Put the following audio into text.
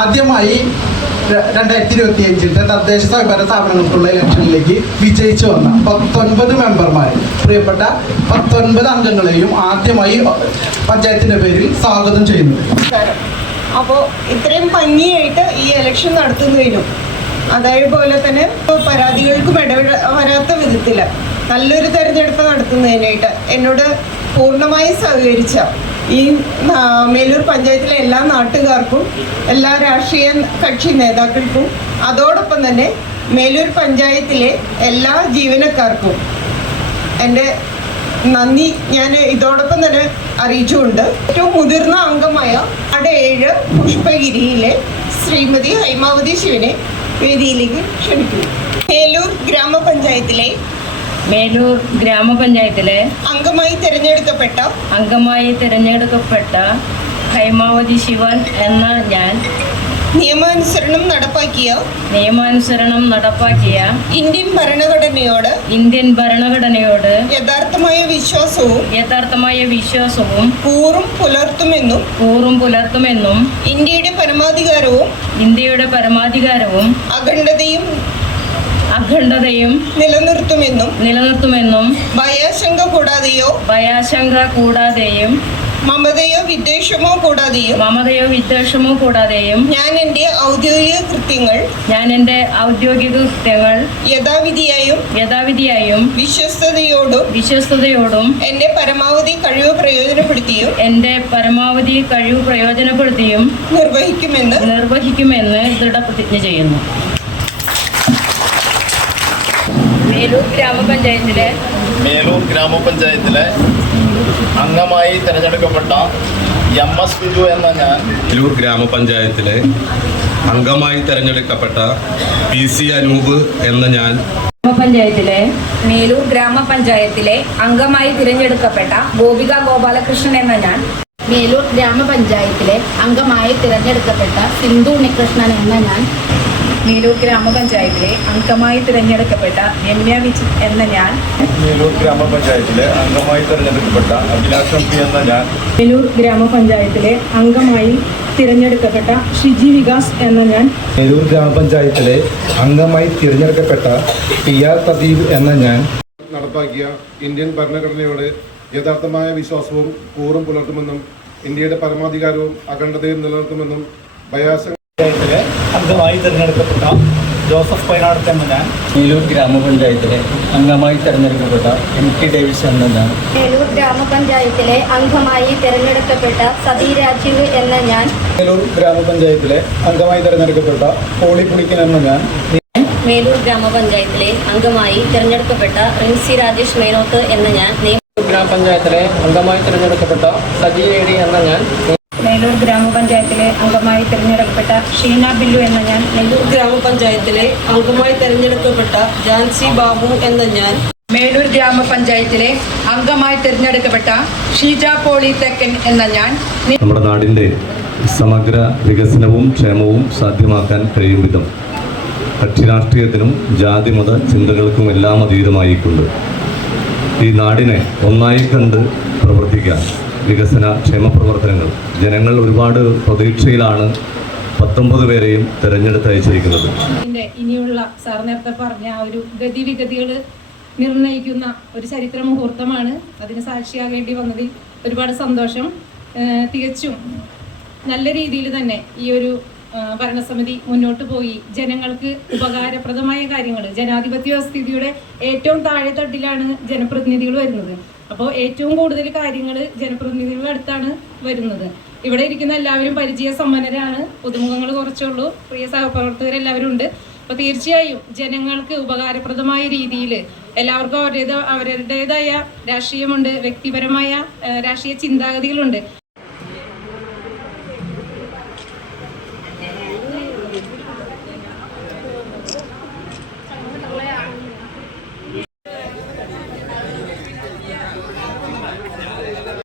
ആദ്യമായി 2025 തദ്ദേശ സ്വയംഭരണ സ്ഥാപനങ്ങൾക്കുള്ള ഇലക്ഷനിലേക്ക് വിജയിച്ചു വന്ന 19 മെമ്പർമാർ, പ്രിയപ്പെട്ട 19 അംഗങ്ങളെയും ആദ്യമായി പഞ്ചായത്തിൻ്റെ പേരിൽ സ്വാഗതം ചെയ്യുന്നു. അപ്പോൾ ഇത്രയും ഭംഗിയായിട്ട് ഈ ഇലക്ഷൻ നടത്തുന്നതിനും അതേപോലെ തന്നെ പരാതികൾക്കും വരാത്ത വിധത്തിൽ നല്ലൊരു തെരഞ്ഞെടുപ്പ് നടത്തുന്നതിനായിട്ട് എന്നോട് പൂർണ്ണമായി സഹകരിച്ച ഈ മേലൂർ പഞ്ചായത്തിലെ എല്ലാ നാട്ടുകാർക്കും എല്ലാ രാഷ്ട്രീയ കക്ഷി നേതാക്കൾക്കും അതോടൊപ്പം തന്നെ മേലൂർ പഞ്ചായത്തിലെ എല്ലാ ജീവനക്കാർക്കും എൻ്റെ നന്ദി ഞാൻ ഇതോടൊപ്പം തന്നെ അറിയിച്ചുകൊണ്ട് ഏറ്റവും മുതിർന്ന അംഗമായ 7 പുഷ്പഗിരിയിലെ ശ്രീമതി ഹൈമാവതി ശിവനെ വേദിയിലേക്ക് ക്ഷണിക്കുന്നു. മേലൂർ ഗ്രാമപഞ്ചായത്തിലെ അംഗമായി തിരഞ്ഞെടുക്കപ്പെട്ട ഹൈമാവതി ശിവൻ എന്ന ഞാൻ നിയമാനുസരണം നടപ്പാക്കിയ ഇന്ത്യൻ ഭരണഘടനയോട് യഥാർത്ഥമായ വിശ്വാസവും കൂറും പുലർത്തുമെന്നും ഇന്ത്യയുടെ പരമാധികാരവും അഖണ്ഡതയും നിലനിർത്തുമെന്നും ഭയാശങ്ക കൂടാതെയും മമതയോ വിദ്വേഷമോ കൂടാതെയും ഞാൻ എൻ്റെ ഔദ്യോഗിക കൃത്യങ്ങൾ യഥാവിധിയായും വിശ്വസ്തയോടും എൻ്റെ പരമാവധി കഴിവ് പ്രയോജനപ്പെടുത്തിയും നിർവഹിക്കുമെന്ന് ദൃഢപ്രതിജ്ഞ ചെയ്യുന്നു. മേലൂർ ഗ്രാമപഞ്ചായത്തിലെ അംഗമായി തിരഞ്ഞെടുക്കപ്പെട്ട MS ബിജു എന്ന ഞാൻ മേലൂർ ഗ്രാമപഞ്ചായത്തിലെ അംഗമായി തിരഞ്ഞെടുക്കപ്പെട്ട PC അനൂപ് എന്ന ഞാൻ മേലൂർ ഗ്രാമപഞ്ചായത്തിലെ അംഗമായി തിരഞ്ഞെടുക്കപ്പെട്ട ഗോപിക ഗോപാലകൃഷ്ണൻ എന്ന ഞാൻ മേലൂർ ഗ്രാമപഞ്ചായത്തിലെ അംഗമായി തിരഞ്ഞെടുക്കപ്പെട്ട സിന്ധു ഉണ്ണികൃഷ്ണൻ എന്ന ഞാൻ മേലൂർ ഗ്രാമപഞ്ചായത്തിലെ അംഗമായി തിരഞ്ഞെടുക്കപ്പെട്ട രമ്യ വിജിത് എന്ന ഞാൻ മേലൂർ ഗ്രാമപഞ്ചായത്തിലെ അംഗമായി തിരഞ്ഞെടുക്കപ്പെട്ട അഭിലാഷം പി എന്ന ഞാൻ മേലൂർ ഗ്രാമപഞ്ചായത്തിലെ അംഗമായി തിരഞ്ഞെടുക്കപ്പെട്ട ഷിജി വികാസ് എന്ന ഞാൻ മേലൂർ ഗ്രാമപഞ്ചായത്തിലെ അംഗമായി തിരഞ്ഞെടുക്കപ്പെട്ട PR പ്രദീപ് എന്ന ഞാൻ നടപ്പാക്കിയ ഇന്ത്യൻ ഭരണഘടനയോട് യഥാർത്ഥമായ വിശ്വാസവും കൂറും പുലർത്തുമെന്നും ഇന്ത്യയുടെ പരമാധികാരവും അഖണ്ഡതയും നിലനിർത്തുമെന്നും പഞ്ചായത്തിലെ അംഗമായി തിരഞ്ഞെടുക്കപ്പെട്ട ജോസഫ് പൈനാടത്ത് എന്ന ഞാൻ മേലൂർ ഗ്രാമപഞ്ചായത്തിലെ അംഗമായി തിരഞ്ഞെടുക്കപ്പെട്ട MT ഡേവിസ് എന്ന ഞാൻ മേലൂർ ഗ്രാമപഞ്ചായത്തിലെ അംഗമായി തിരഞ്ഞെടുക്കപ്പെട്ട സതി രാജീവ് എന്ന ഞാൻ മേലൂർ ഗ്രാമപഞ്ചായത്തിലെ അംഗമായി തിരഞ്ഞെടുക്കപ്പെട്ട പോളി പുളിക്കൻ എന്ന ഞാൻ മേലൂർ ഗ്രാമപഞ്ചായത്തിലെ അംഗമായി തിരഞ്ഞെടുക്കപ്പെട്ട റിൻസി രാജേഷ് മേനോത്ത് എന്ന ഞാൻ ഗ്രാമപഞ്ചായത്തിലെ അംഗമായി തിരഞ്ഞെടുക്കപ്പെട്ട സജി എടി എന്ന ഞാൻ മേലൂർ ഗ്രാമപഞ്ചായത്തിലെ അംഗമായി തിരഞ്ഞെടുക്കപ്പെട്ട ഷീന ബില്ലു എന്ന ഞാൻ മേലൂർ ഗ്രാമപഞ്ചായത്തിലെ അംഗമായി തിരഞ്ഞെടുക്കപ്പെട്ട ജാൻസി ബാബു എന്ന ഞാൻ മേലൂർ ഗ്രാമപഞ്ചായത്തിലെ അംഗമായി തിരഞ്ഞെടുക്കപ്പെട്ട ഷീജ പോളി തെക്കൻ എന്ന ഞാൻ നമ്മുടെ നാടിൻ്റെ സമഗ്ര വികസനവും ക്ഷേമവും സാധ്യമാക്കാൻ കഴിയും വിധം കക്ഷി രാഷ്ട്രീയത്തിനും ജാതിമത ചിന്തകൾക്കും എല്ലാം അതീതമായിക്കൊണ്ട് ഈ നാടിനെ ഒന്നായി കണ്ട് പ്രവർത്തിക്കാൻ വികസന ക്ഷേമ പ്രവർത്തനങ്ങൾ ജനങ്ങൾ ഒരുപാട് പ്രതീക്ഷയിലാണ് 19 പേരെയും തിരഞ്ഞെടുത്തയച്ചിരിക്കുന്നത്. ഇനിയുള്ള സാർ നേരത്തെ പറഞ്ഞ ആ ഒരു ഗതിവിഗതികൾ നിർണ്ണയിക്കുന്ന ഒരു ചരിത്ര മുഹൂർത്തമാണ്. അതിന് സാക്ഷിയാകേണ്ടി വന്നതിൽ ഒരുപാട് സന്തോഷം. തികച്ചും നല്ല രീതിയിൽ തന്നെ ഈ ഒരു ഭരണസമിതി മുന്നോട്ട് പോയി ജനങ്ങൾക്ക് ഉപകാരപ്രദമായ കാര്യങ്ങൾ, ജനാധിപത്യ വ്യവസ്ഥിതിയുടെ ഏറ്റവും താഴെത്തട്ടിലാണ് ജനപ്രതിനിധികൾ വരുന്നത്. അപ്പോൾ ഏറ്റവും കൂടുതൽ കാര്യങ്ങൾ ജനപ്രതിനിധികളുടെ അടുത്താണ് വരുന്നത്. ഇവിടെ ഇരിക്കുന്ന എല്ലാവരും പരിചയ സമ്പന്നരാണ്, പുതുമുഖങ്ങൾ കുറച്ചുള്ളൂ, പ്രിയ സഹപ്രവർത്തകരെല്ലാവരും ഉണ്ട്. അപ്പോൾ തീർച്ചയായും ജനങ്ങൾക്ക് ഉപകാരപ്രദമായ രീതിയിൽ എല്ലാവർക്കും അവരുടേതായ രാഷ്ട്രീയമുണ്ട്, വ്യക്തിപരമായ രാഷ്ട്രീയ ചിന്താഗതികളുണ്ട്.